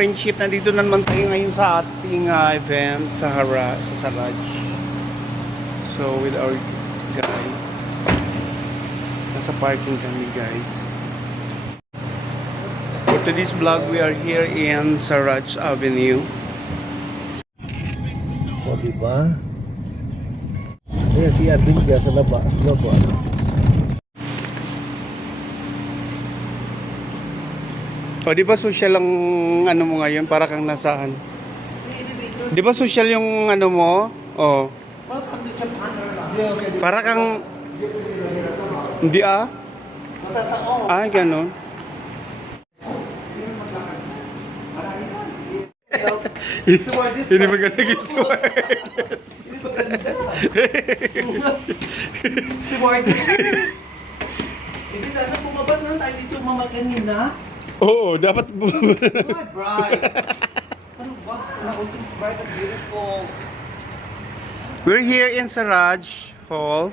friendship. Nandito na naman tayo ngayon sa ating event sa Saraj. So with our guys, nasa parking kami guys. For today's vlog, we are here in Saraj Avenue. O diba? Ayan si Arvin dyan sa labas. O di ba social ang ano mo ngayon? Para kang nasaan? Di ba social yung ano mo? O. Para kang... Hindi ah? Ah, ganun. Hindi maganda yung stewardess. Stewardess. Hindi na bumaba na tayo dito mamaganina. Oo, dapat... My bride. Ano ba? It's bright and beautiful. We're here in Saraj Hall.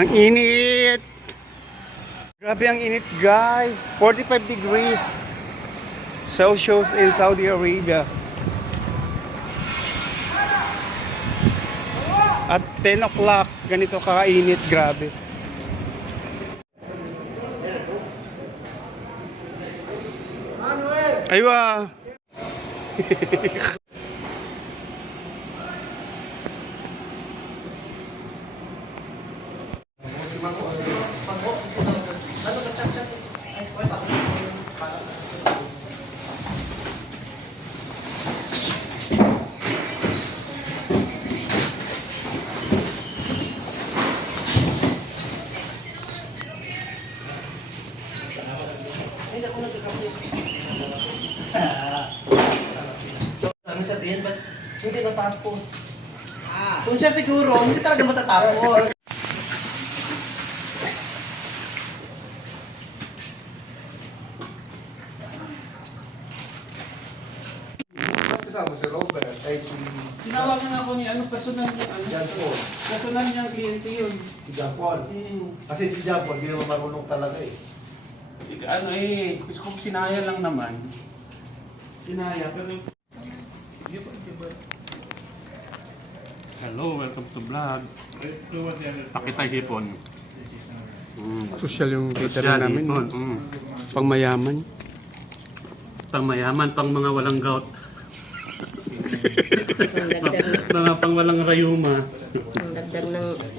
Ang init! Grabe ang init guys! 45 degrees Celsius in Saudi Arabia. At 10 o'clock, ganito kakainit, grabe. Aywa! Ang sabihin, ba't hindi natapos? Kung siya siguro, hindi talaga matatapos. Kasama si Robert, ay si Tinawagan ako ni personal niya, John Paul. personal niyang kliyente yun. Si John Paul. Kasi si John Paul, hindi naman marunong talaga eh. Kung sinaya lang naman. Sinaya, pero... Hello, welcome to vlog. Pakita hipon. Social yung catering namin. Pang mayaman. Pang mayaman, pang mga walang gout. Mga pang walang rayuma. Ang dagdag ng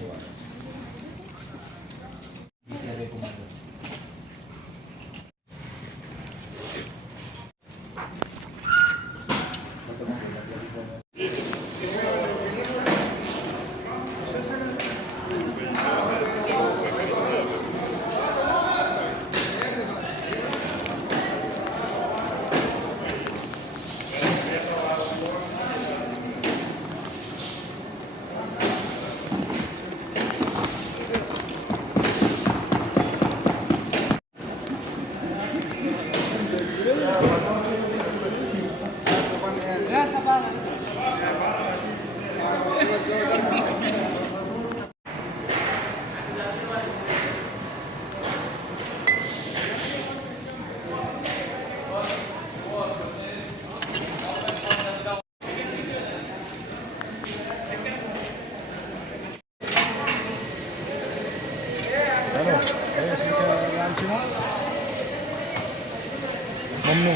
Ano? Ayan si Rancho mo? Mamo.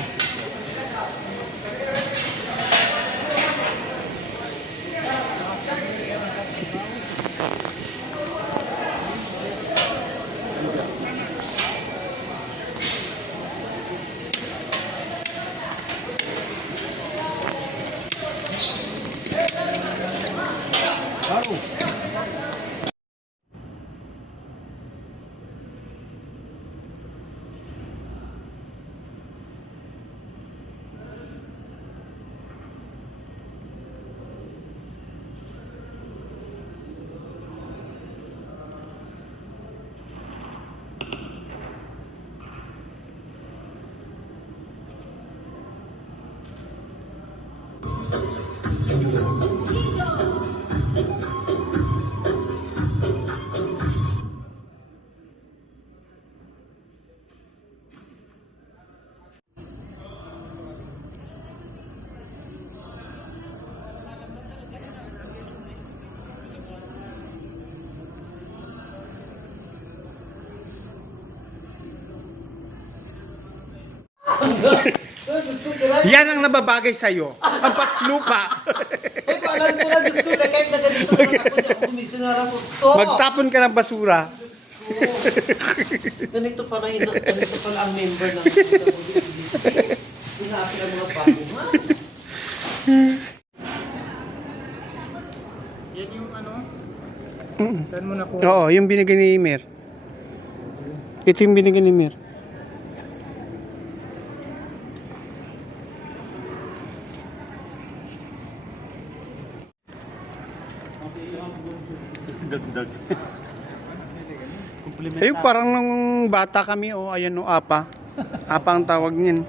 Gusto kiray. Yan ang nababagay sa'yo. Ang paslupa. Ay, paalam ko na gusto na kahit na ganito naman ako niya. Kumisa na lang gusto. Magtapon ka ng basura. Ganito pala ang member ng PWD. Pinapin ang mga bago, ha? Yan yung ano? Saan mo na po? Oo, yung binigay ni Mer. Ito yung binigay ni Mer. Dagdag. Eh, parang nung bata kami, oh, ayan o, apa. Apa ang tawag niyan.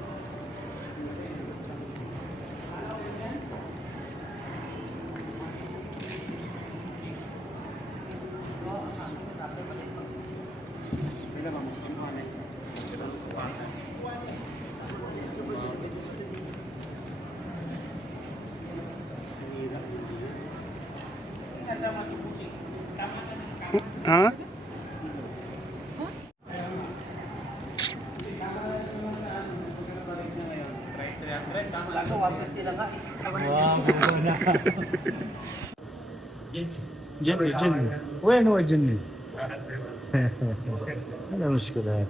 Ha? Lago, 150 na nga eh. جنن وين هو جنن؟ أنا مشكلة.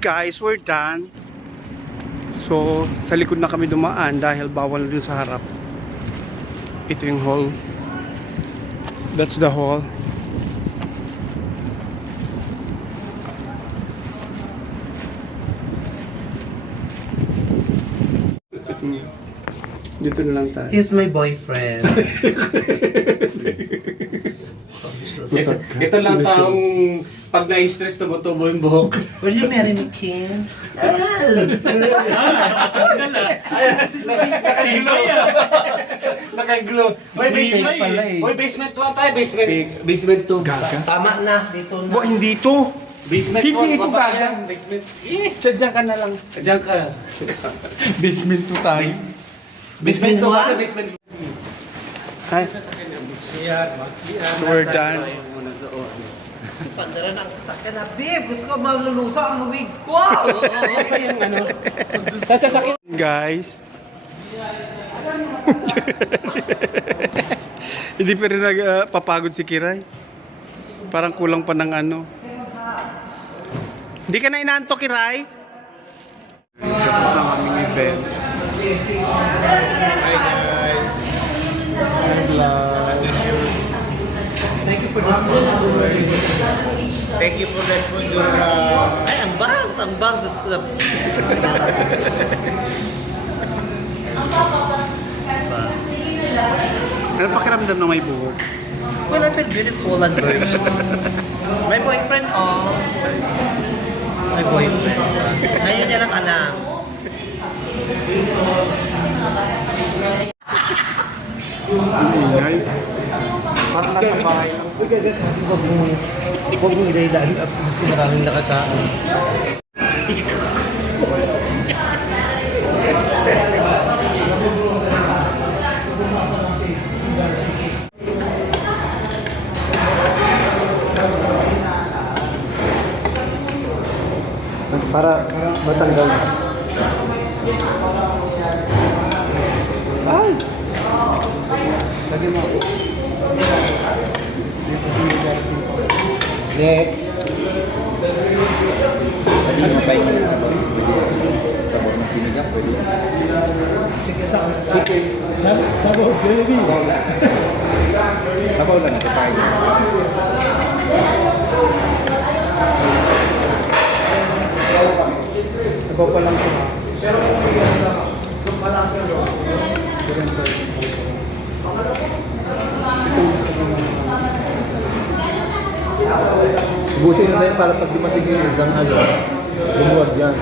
Guys, we're done. So, sa likod na kami dumaan dahil bawal na dun sa harap. Ito yung hall. That's the hall. Dito na lang tayo. He's my boyfriend. Ito lang taong pag na-stress tumutubo yung buhok. Will you marry me, Kim? Nakaglow. May basement pala eh. May basement 1 tayo, basement 2. Gaga? Tama na, dito na. Bo, hindi to. Basement 1, Hindi ito baba gaga. yan. Basement. Diyan ka na lang. Diyan ka. Basement 2 tayo. Basement 2 one? ba? Basement 2. Hi. So we're done. Pandara na ang sasakyan na, babe. Gusto ko malulusa ang wig ko. Guys. Hindi pa rin nagpapagod si Kiray. Parang kulang pa ng ano. Hindi ka na inaantok, Kiray? Tapos na kaming event. Hi guys. Thank you for the sponsor. Thank you for the sponsor. Ay, ang bangs sa club. Ano pakiramdam na may buhok? Well, I feel beautiful and virgin. My boyfriend, oh. My boyfriend. Ngayon niya lang alam. Ingay. Parang nasa bahay lang. Uy, gagagabi, huwag mong idailaan. Gusto maraming nakakaan. Para matanggal. Ay! Next. Sabihin mo pa yung sabaw. Sabaw ng sinigang, pwede. Sabaw, baby. Sabaw lang, ito tayo. Sabaw pa lang ito. Busin na tayo para pag dumating yung isang ano, lumuwag yan.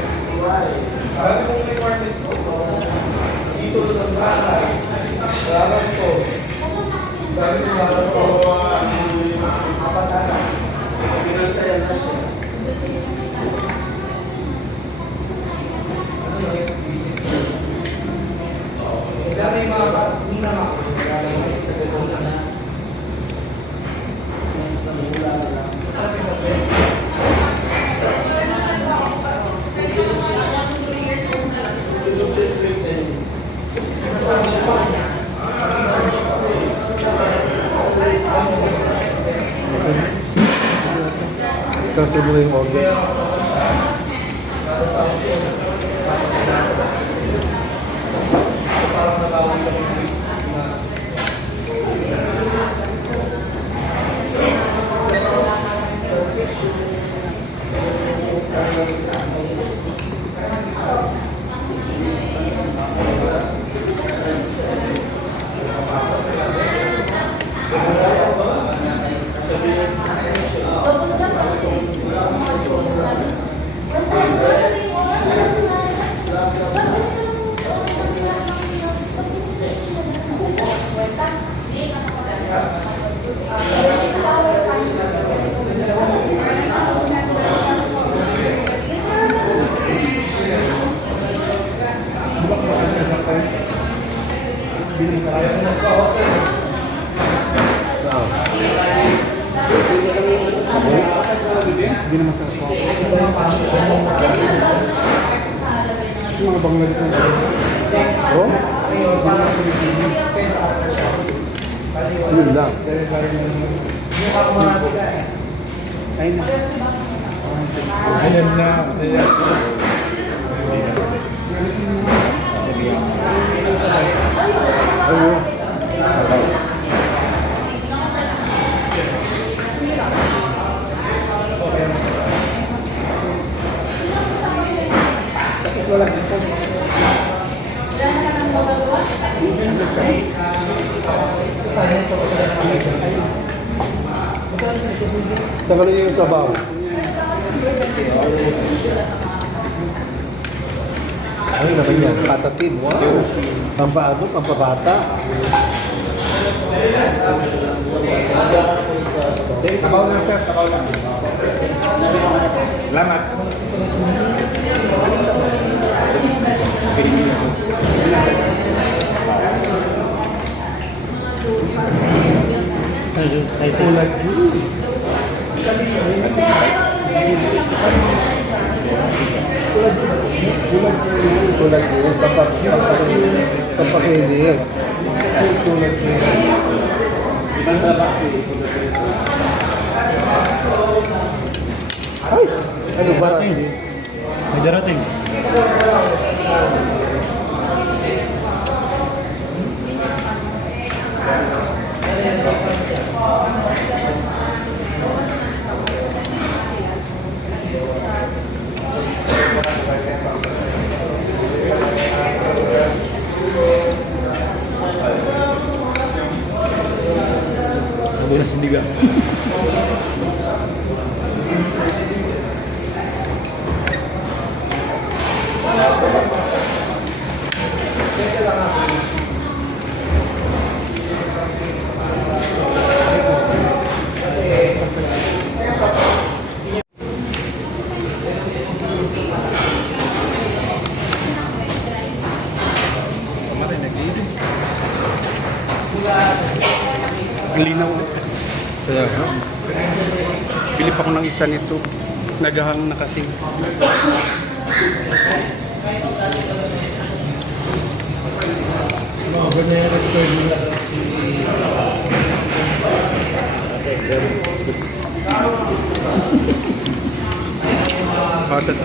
Hindi naman sa kasi mga banglag ko. Oh? Yun lang. Ayun na. Ayan na. Ayun. Tagalin yung sabaw. Ay, naman yan. Patatim. Wow. Pampaano? Pampabata. Sabaw lang sir, sabaw lang. Salamat. Ay, tulad yun. Tulad yun. Pampakinig. Tulad yun. Ay! Ano ba? May darating. Sabi na sindiga. Ang linaw. Bili pa ko ng isa nito. Nagahang na kasi. Patat